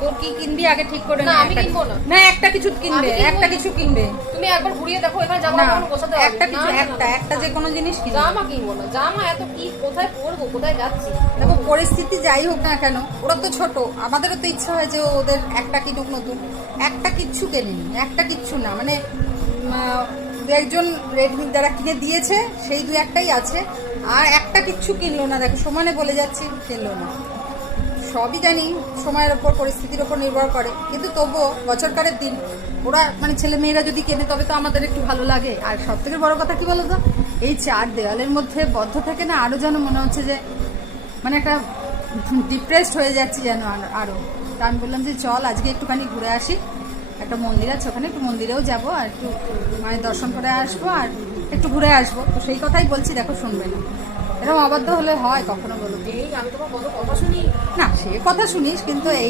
তোর কি কিনবি আগে ঠিক করে না, নে। আমি কিনবো না। না একটা কিছু কিনবে, আমি কিনবো একটা না। কিছু কিনবে। তুমি একবার ঘুরিয়ে দেখো, এখানে জামা না কাপড় গোছাতে হবে। একটা কিছু, না, না, না, একটা যে কোনো জিনিস কিনবে। জামা কিনবো না। জামা এত কি, কোথায় পরবো, কোথায় যাচ্ছি? দেখো পরিস্থিতি যাই হোক না কেন, ওরা তো ছোট, আমাদেরও তো ইচ্ছা হয় যে ওদের একটা কিনুক নতুন। একটা কিচ্ছু কেনেনি, একটা কিচ্ছু না, মানে দু একজন রেডমি যারা কিনে দিয়েছে সেই দু একটাই আছে, আর একটা কিচ্ছু কিনলো না। দেখো সমানে বলে যাচ্ছি, কিনলো না। সবই জানি সময়ের ওপর, পরিস্থিতির ওপর নির্ভর করে, কিন্তু তবুও বছরকারের দিন ওরা মানে ছেলে মেয়েরা যদি কেনে তবে তো আমাদের একটু ভালো লাগে। আর সব থেকে বড় কথা কি বলো তো, এই চার দেওয়ালের মধ্যে বদ্ধ থাকে না, আরও যেন মনে হচ্ছে যে মানে একটা ডিপ্রেসড হয়ে যাচ্ছি যেন আরও। তা আমি বললাম যে চল আজকে একটুখানি ঘুরে আসি, একটা মন্দির আছে ওখানে, একটু মন্দিরেও যাবো আর একটু মায়ের দর্শন করে আসবো আর একটু ঘুরে আসবো। তো সেই কথাই বলছি, দেখো শুনবে না। এরকম অবাধ্য হলে হয় কখনো বলো তো? এই আমি তোমার কত কথা শুনি। না সে কথা শুনিস, কিন্তু এই